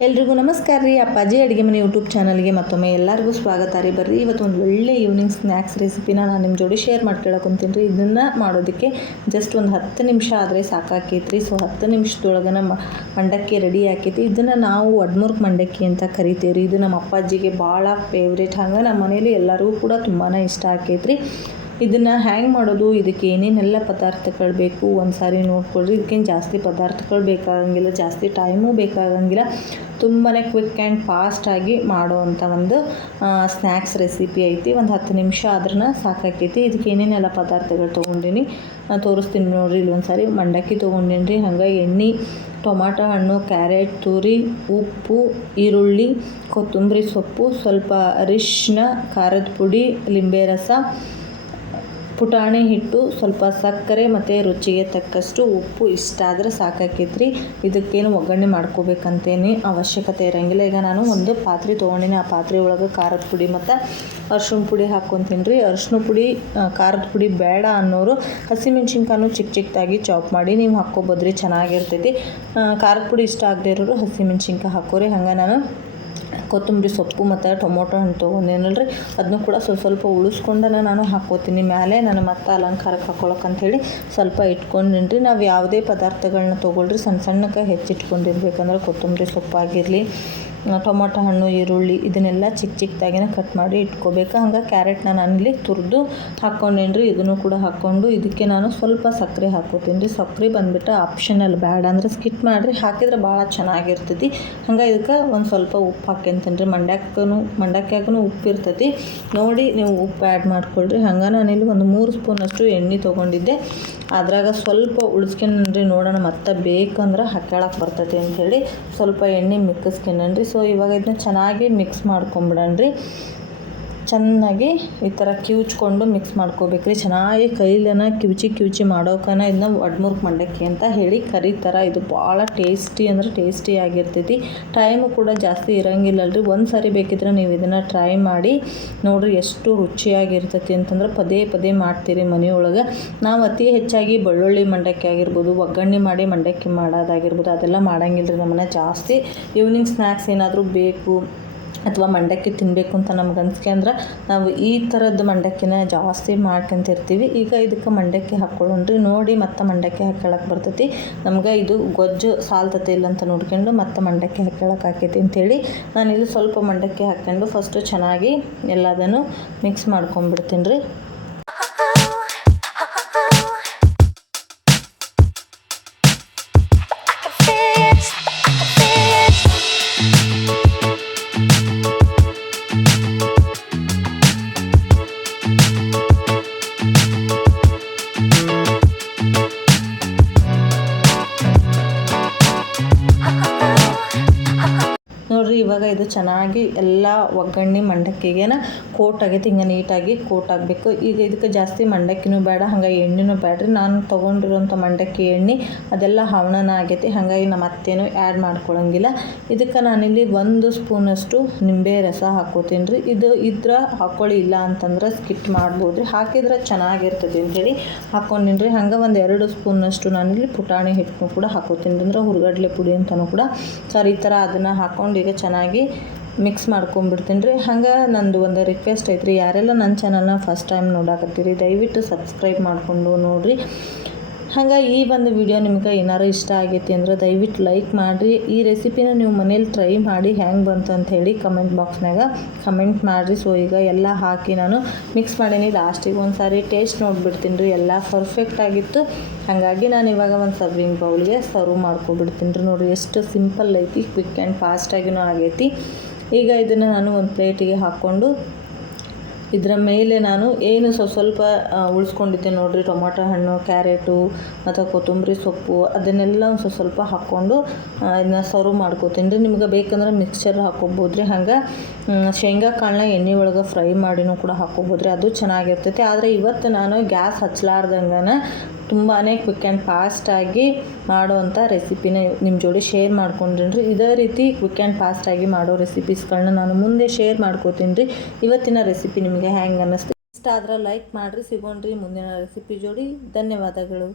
ಎಲ್ರಿಗೂ ನಮಸ್ಕಾರ ರೀ. ಅಪ್ಪಾಜಿ ಅಡುಗೆ ಮನೆ ಯೂಟ್ಯೂಬ್ ಚಾನಲ್ಗೆ ಮತ್ತೊಮ್ಮೆ ಎಲ್ಲರಿಗೂ ಸ್ವಾಗತ ರೀ. ಬರ್ರಿ, ಇವತ್ತು ಒಂದು ಒಳ್ಳೆ ಈವ್ನಿಂಗ್ ಸ್ನ್ಯಾಕ್ಸ್ ರೆಸಿಪಿನ ನಾನು ನಿಮ್ಮ ಜೋಡಿ ಶೇರ್ ಮಾಡ್ಕೊಳಕೊಂತೀನಿ ರೀ. ಇದನ್ನು ಮಾಡೋದಕ್ಕೆ ಜಸ್ಟ್ ಒಂದು ಹತ್ತು ನಿಮಿಷ ಆದರೆ ಸಾಕಾಕೈತ್ರಿ. ಸೊ ಹತ್ತು ನಿಮಿಷದೊಳಗನ ಮಂಡಕ್ಕಿ ರೆಡಿ ಆಕೈತಿ. ಇದನ್ನು ನಾವು ಒಡ್ಮುರ್ಕ್ ಮಂಡಕ್ಕಿ ಅಂತ ಕರಿತೀವಿ ರೀ ಇದು ನಮ್ಮ ಅಪ್ಪಾಜಿಗೆ ಭಾಳ ಫೇವ್ರೇಟ್ ಹಂಗೆ ನಮ್ಮ ಮನೇಲಿ ಎಲ್ಲರಿಗೂ ಕೂಡ ತುಂಬಾ ಇಷ್ಟ ಆಕೈತ್ರಿ. ಇದನ್ನು ಹ್ಯಾಂಗ್ ಮಾಡೋದು, ಇದಕ್ಕೆ ಏನೇನೆಲ್ಲ ಪದಾರ್ಥಗಳು ಬೇಕು ಒಂದು ಸಾರಿ ನೋಡ್ಕೊಳ್ರಿ. ಇದಕ್ಕೇನು ಜಾಸ್ತಿ ಪದಾರ್ಥಗಳು ಬೇಕಾಗಂಗಿಲ್ಲ, ಜಾಸ್ತಿ ಟೈಮು ಬೇಕಾಗಂಗಿಲ್ಲ. ತುಂಬಾ ಕ್ವಿಕ್ ಆ್ಯಂಡ್ ಫಾಸ್ಟಾಗಿ ಮಾಡೋವಂಥ ಒಂದು ಸ್ನ್ಯಾಕ್ಸ್ ರೆಸಿಪಿ ಐತಿ. ಒಂದು ಹತ್ತು ನಿಮಿಷ ಆದ್ರೂ ಸಾಕಾಕೈತಿ. ಇದಕ್ಕೆ ಏನೇನೆಲ್ಲ ಪದಾರ್ಥಗಳು ತೊಗೊಂಡಿನಿ ತೋರಿಸ್ತೀನಿ ನೋಡ್ರಿ. ಇಲ್ಲಿ ಸಾರಿ ಮಂಡಕ್ಕಿ ತೊಗೊಂಡಿನಿ ರೀ ಹಂಗೆ ಎಣ್ಣೆ, ಟೊಮಾಟೊ ಹಣ್ಣು, ಕ್ಯಾರೆಟ್, ತುರಿ, ಉಪ್ಪು, ಈರುಳ್ಳಿ, ಕೊತ್ತಂಬರಿ ಸೊಪ್ಪು, ಸ್ವಲ್ಪ ಅರಿಶಿನ ಖಾರದ ಪುಡಿ, ಲಿಂಬೆ ರಸ ಪುಟಾಣಿ ಹಿಟ್ಟು ಸ್ವಲ್ಪ ಸಕ್ಕರೆ ಮತ್ತು ರುಚಿಗೆ ತಕ್ಕಷ್ಟು ಉಪ್ಪು ಇಷ್ಟಾದರೆ ಸಾಕಾಕೈತ್ರಿ. ಇದಕ್ಕೇನು ಒಗ್ಗರಣೆ ಮಾಡ್ಕೋಬೇಕಂತೇನು ಅವಶ್ಯಕತೆ ಇರೋಂಗಿಲ್ಲ. ಈಗ ನಾನು ಒಂದು ಪಾತ್ರೆ ತೊಗೊಂಡಿನಿ. ಆ ಪಾತ್ರೆ ಒಳಗೆ ಖಾರದ ಪುಡಿ ಮತ್ತು ಅರ್ಶಿಣ ಪುಡಿ ಹಾಕ್ಕೊತೀನಿ ರೀ ಅರ್ಶಿಣ ಪುಡಿ ಖಾರದ ಪುಡಿ ಬೇಡ ಅನ್ನೋರು ಹಸಿಮೆಣ್ಸಿನ್ಕಾನು ಚಿಕ್ಕ ಚಿಕ್ಕದಾಗಿ ಚಾಪ್ ಮಾಡಿ ನೀವು ಹಾಕ್ಕೊಬೋದ್ರಿ. ಚೆನ್ನಾಗಿರ್ತೈತಿ. ಖಾರದ ಪುಡಿ ಇಷ್ಟ ಆಗದೆ ಇರೋರು ಹಸಿಮೆಣ್ಸಿನ್ಕಾಯಿ ಹಾಕೋರಿ. ಹಂಗೆ ನಾನು ಕೊತ್ತಂಬರಿ ಸೊಪ್ಪು ಮತ್ತು ಟೊಮೊಟೊ ಹಣ್ಣು ತೊಗೊಂಡೇನಲ್ರಿ ಅದನ್ನು ಕೂಡ ಸ್ವಲ್ಪ ಸ್ವಲ್ಪ ಉಳಿಸ್ಕೊಂಡನ ನಾನು ಹಾಕೋತೀನಿ ಮೇಲೆ ನಾನು ಮತ್ತೆ ಅಲಂಕಾರಕ್ಕೆ ಹಾಕೊಳಕ್ಕೆ ಅಂಥೇಳಿ ಸ್ವಲ್ಪ ಇಟ್ಕೊಂಡಿನಿ ನಾವು ಯಾವುದೇ ಪದಾರ್ಥಗಳನ್ನ ತೊಗೊಳ್ರಿ. ಸಣ್ಣ ಸಣ್ಣಕ್ಕೆ ಹೆಚ್ಚಿಟ್ಕೊಂಡಿರ್ಬೇಕಂದ್ರೆ ಕೊತ್ತಂಬರಿ ಸೊಪ್ಪಾಗಿರಲಿ ಟೊಮೊಟೊ ಹಣ್ಣು, ಈರುಳ್ಳಿ ಇದನ್ನೆಲ್ಲ ಚಿಕ್ಕ ಚಿಕ್ಕದಾಗಿನ ಕಟ್ ಮಾಡಿ ಇಟ್ಕೋಬೇಕು. ಹಂಗೆ ಕ್ಯಾರೆಟ್ನ ನಾನಿಲ್ಲಿ ತುರಿದು ಹಾಕ್ಕೊಂಡೇನಿ ರೀ ಇದನ್ನು ಕೂಡ ಹಾಕ್ಕೊಂಡು ಇದಕ್ಕೆ ನಾನು ಸ್ವಲ್ಪ ಸಕ್ಕರೆ ಹಾಕೋತೀನಿ ರೀ. ಸಕ್ಕರೆ ಬಂದುಬಿಟ್ಟು ಆಪ್ಷನಲ್ ಬ್ಯಾಡ ಅಂದರೆ ಸ್ಕಿಟ್ ಮಾಡಿರಿ. ಹಾಕಿದ್ರೆ ಭಾಳ ಚೆನ್ನಾಗಿರ್ತೈತಿ. ಹಂಗೆ ಇದಕ್ಕೆ ಒಂದು ಸ್ವಲ್ಪ ಉಪ್ಪು ಹಾಕ್ಯಂತೀನಿ ರೀ. ಮಂಡ್ಯಕ್ಕೂ ಮಂಡಕ್ಕಾಗೂ ಉಪ್ಪು ಇರ್ತೈತಿ. ನೋಡಿ ನೀವು ಉಪ್ಪು ಆ್ಯಡ್ ಮಾಡ್ಕೊಳ್ರಿ. ಹಂಗೆ ನಾನಿಲ್ಲಿ ಒಂದು ಮೂರು ಸ್ಪೂನಷ್ಟು ಎಣ್ಣೆ ತೊಗೊಂಡಿದ್ದೆ. ಅದ್ರಾಗ ಸ್ವಲ್ಪ ಉಳಿಸ್ಕೊಂಡ್ರಿ ನೋಡೋಣ ಮತ್ತೆ ಬೇಕಂದ್ರೆ ಹಾಕ್ಯಾಳಕ್ಕೆ ಬರ್ತೈತಿ ಅಂಥೇಳಿ ಸ್ವಲ್ಪ ಎಣ್ಣೆ ಮಿಕ್ಕಿಸ್ಕೊಂಡ್ರಿ ಸೊ ಇವಾಗ ಇದನ್ನ ಚೆನ್ನಾಗಿ ಮಿಕ್ಸ್ ಮಾಡ್ಕೊಂಬಿಡಣ್ರಿ. ಚೆನ್ನಾಗಿ ಈ ಥರ ಕಿವುಚ್ಕೊಂಡು ಮಿಕ್ಸ್ ಮಾಡ್ಕೋಬೇಕ್ರಿ ಚೆನ್ನಾಗಿ ಕೈಲನ ಕಿವುಚಿ ಕಿವುಚಿ ಮಾಡೋಕನ ಇದನ್ನ ಒಡ್ಮುರ್ಕ್ ಮಂಡಕ್ಕಿ ಅಂತ ಹೇಳಿ ಕರೀತಾರೆ. ಇದು ಭಾಳ ಟೇಸ್ಟಿ ಅಂದ್ರೆ ಟೇಸ್ಟಿ ಆಗಿರ್ತೈತಿ. ಟೈಮು ಕೂಡ ಜಾಸ್ತಿ ಇರಂಗಿಲ್ಲಲ್ರಿ ಒಂದು ಸಾರಿ ಬೇಕಿದ್ರೆ ನೀವು ಇದನ್ನು ಟ್ರೈ ಮಾಡಿ ನೋಡ್ರಿ ಎಷ್ಟು ರುಚಿಯಾಗಿರ್ತೈತಿ ಅಂತಂದ್ರೆ ಪದೇ ಪದೇ ಮಾಡ್ತೀರಿ ಮನೆಯೊಳಗೆ. ನಾವು ಅತಿ ಹೆಚ್ಚಾಗಿ ಬೆಳ್ಳುಳ್ಳಿ ಮಂಡಕ್ಕಿ ಆಗಿರ್ಬೋದು, ಒಗ್ಗರಣೆ ಮಾಡಿ ಮಂಡಕ್ಕಿ ಮಾಡೋದಾಗಿರ್ಬೋದು, ಅದೆಲ್ಲ ಮಾಡಂಗಿಲ್ಲ ರೀ ನಮ್ಮನೆ ಜಾಸ್ತಿ. ಈವ್ನಿಂಗ್ ಸ್ನ್ಯಾಕ್ಸ್ ಏನಾದರೂ ಬೇಕು ಅಥವಾ ಮಂಡಕ್ಕಿ ತಿನ್ನಬೇಕು ಅಂತ ನಮ್ಗೆ ಅನ್ಸ್ಕೊಂಡ್ರೆ ನಾವು ಈ ಥರದ್ದು ಮಂಡಕ್ಕಿನ ಜಾಸ್ತಿ ಮಾಡ್ಕೊಂತಿರ್ತೀವಿ. ಈಗ ಇದಕ್ಕೆ ಮಂಡಕ್ಕಿ ಹಾಕ್ಕೊಳ್ಳೋಣ್ರಿ ನೋಡಿ ಮತ್ತೆ ಮಂಡಕ್ಕಿ ಹಾಕ್ಕೊಳಕ್ಕೆ ಬರ್ತೈತಿ. ನಮ್ಗೆ ಇದು ಗೊಜ್ಜು ಸಾಲ್ತತೆ ಇಲ್ಲ ಅಂತ ನೋಡ್ಕೊಂಡು ಮತ್ತೆ ಮಂಡಕ್ಕಿ ಹಾಕ್ಕೊಳಕ್ಕೆ ಆಕೈತಿ ನಾನು ನಾನಿಲ್ಲಿ ಸ್ವಲ್ಪ ಮಂಡಕ್ಕಿ ಹಾಕ್ಕೊಂಡು ಫಸ್ಟು ಚೆನ್ನಾಗಿ ಎಲ್ಲದನ್ನು ಮಿಕ್ಸ್ ಮಾಡ್ಕೊಂಬಿಡ್ತೀನಿ ರೀ ಇವಾಗ ಇದು ಚೆನ್ನಾಗಿ ಎಲ್ಲ ಒಗ್ಗರಣೆ ಮಂಡಕ್ಕಿಗೆನ ಕೋಟ್ ಆಗೈತೆ ಹಿಂಗೆ ನೀಟಾಗಿ ಕೋಟ್ ಆಗಬೇಕು ಈಗ ಇದಕ್ಕೆ ಜಾಸ್ತಿ ಮಂಡಕ್ಕಿನೂ ಬೇಡ ಹಂಗೆ ಎಣ್ಣೆನೂ ಬೇಡ್ರಿ. ನಾನು ತೊಗೊಂಡಿರೋಂಥ ಮಂಡಕ್ಕಿ ಎಣ್ಣೆ, ಅದೆಲ್ಲ ಹವಣನ ಆಗೈತಿ, ಹಾಗಾಗಿ ನಮ್ಮ ಅತ್ತೇನು ಆ್ಯಡ್ ಮಾಡ್ಕೊಳಂಗಿಲ್ಲ. ಇದಕ್ಕೆ ನಾನಿಲ್ಲಿ ಒಂದು ಸ್ಪೂನಷ್ಟು ನಿಂಬೆ ರಸ ಹಾಕೋತೀನಿ ರೀ ಇದು ಇದ್ರ ಹಾಕೊಳ್ಳಿ ಇಲ್ಲ ಅಂತಂದ್ರೆ ಸ್ಕಿಟ್ ಮಾಡ್ಬೋದು ರೀ ಹಾಕಿದ್ರೆ ಚೆನ್ನಾಗಿರ್ತದೆ ಅಂಥೇಳಿ ಹಾಕ್ಕೊಂಡಿನಿ ರೀ ಹಂಗೆ ಒಂದು ಎರಡು ಸ್ಪೂನಷ್ಟು ನಾನಿಲ್ಲಿ ಪುಟಾಣಿ ಹಿಟ್ಟನ್ನು ಕೂಡ ಹಾಕೋತೀನಿ. ಅಂದ್ರೆ ಹುರ್ಗಡ್ಲೆ ಪುಡಿ ಅಂತಲೂ ಕೂಡ. ಸರ್, ಈ ಥರ ಅದನ್ನು ಹಾಕ್ಕೊಂಡು ಈಗ ಚೆನ್ನಾಗಿ ಮಿಕ್ಸ್ ಮಾಡ್ಕೊಂಬಿಡ್ತೀನಿ ರೀ. ಹಂಗೆ ನಂದು ಒಂದು ರಿಕ್ವೆಸ್ಟ್ ಐತ್ರಿ, ಯಾರೆಲ್ಲ ನನ್ನ ಚಾನಲ್ನ ಫಸ್ಟ್ ಟೈಮ್ ನೋಡಾಕತ್ತೀರಿ, ದಯವಿಟ್ಟು ಸಬ್ಸ್ಕ್ರೈಬ್ ಮಾಡಿಕೊಂಡು ನೋಡಿರಿ. ಹಂಗೆ ಈ ಒಂದು ವಿಡಿಯೋ ನಿಮ್ಗೆ ಏನಾರು ಇಷ್ಟ ಆಗೈತಿ ಅಂದ್ರೆ ದಯವಿಟ್ಟು ಲೈಕ್ ಮಾಡಿರಿ. ಈ ರೆಸಿಪಿನ ನೀವು ಮನೇಲಿ ಟ್ರೈ ಮಾಡಿ ಹೆಂಗೆ ಬಂತು ಅಂತ ಹೇಳಿ ಕಮೆಂಟ್ ಬಾಕ್ಸ್ನಾಗ ಕಮೆಂಟ್ ಮಾಡಿರಿ. ಸೊ ಈಗ ಎಲ್ಲ ಹಾಕಿ ನಾನು ಮಿಕ್ಸ್ ಮಾಡೀನಿ. ಲಾಸ್ಟಿಗೆ ಒಂದು ಸಾರಿ ಟೇಸ್ಟ್ ನೋಡ್ಬಿಡ್ತೀನಿ ರೀ. ಎಲ್ಲ ಪರ್ಫೆಕ್ಟ್ ಆಗಿತ್ತು. ಹಾಗಾಗಿ ನಾನು ಇವಾಗ ಒಂದು ಸರ್ವಿಂಗ್ ಬೌಲ್ಗೆ ಸರ್ವ್ ಮಾಡ್ಕೊಬಿಡ್ತೀನಿ ರೀ. ನೋಡಿರಿ, ಎಷ್ಟು ಸಿಂಪಲ್ ಐತಿ ಕ್ವಿಕ್ ಆ್ಯಂಡ್ ಫಾಸ್ಟಾಗಿನೂ ಆಗೈತಿ. ಈಗ ಇದನ್ನು ನಾನು ಒಂದು ಪ್ಲೇಟಿಗೆ ಹಾಕ್ಕೊಂಡು ಇದರ ಮೇಲೆ ನಾನು ಏನು ಸ್ವಲ್ಪ ಸ್ವಲ್ಪ ಉಳಿಸ್ಕೊಂಡಿದ್ದೆ ನೋಡಿರಿ. ಟೊಮಾಟೊ ಹಣ್ಣು, ಕ್ಯಾರೆಟು, ಮತ್ತು ಕೊತ್ತಂಬರಿ ಸೊಪ್ಪು, ಅದನ್ನೆಲ್ಲ ಒಂದು ಸ್ವಲ್ಪ ಸ್ವಲ್ಪ ಹಾಕ್ಕೊಂಡು ಇದನ್ನ ಸರ್ವ್ ಮಾಡ್ಕೋತೀನಿ. ರೀ ನಿಮ್ಗೆ ಬೇಕಂದ್ರೆ ಮಿಕ್ಸ್ಚರ್ ಹಾಕ್ಕೊಬೋದು ರೀ ಹಂಗೆ ಶೇಂಗಾ ಕಾಳನ್ನ ಎಣ್ಣೆ ಒಳಗೆ ಫ್ರೈ ಮಾಡಿನೂ ಕೂಡ ಹಾಕ್ಕೊಬೋದು ರೀ ಅದು ಚೆನ್ನಾಗಿರ್ತೈತಿ. ಆದರೆ ಇವತ್ತು ನಾನು ಗ್ಯಾಸ್ ಹಚ್ಲಾರ್ದಂಗನ ತುಂಬಾ ಕ್ವಿಕ್ ಆ್ಯಂಡ್ ಫಾಸ್ಟಾಗಿ ಮಾಡುವಂಥ ರೆಸಿಪಿನ ನಿಮ್ಮ ಜೋಡಿ ಶೇರ್ ಮಾಡ್ಕೊಂಡ್ರಿ ಇದೇ ರೀತಿ ಕ್ವಿಕ್ ಆ್ಯಂಡ್ ಫಾಸ್ಟಾಗಿ ಮಾಡೋ ರೆಸಿಪೀಸ್ಗಳನ್ನ ನಾನು ಮುಂದೆ ಶೇರ್ ಮಾಡ್ಕೋತೀನಿ ರೀ ಇವತ್ತಿನ ರೆಸಿಪಿ ನಿಮಗೆ ಹೆಂಗೆ ಅನ್ನಿಸ್ತು? ಇಷ್ಟ ಆದ್ರೆ ಲೈಕ್ ಮಾಡಿರಿ, ಸಿಗೋಣ್ರಿ ಮುಂದಿನ ರೆಸಿಪಿ ಜೋಡಿ. ಧನ್ಯವಾದಗಳು.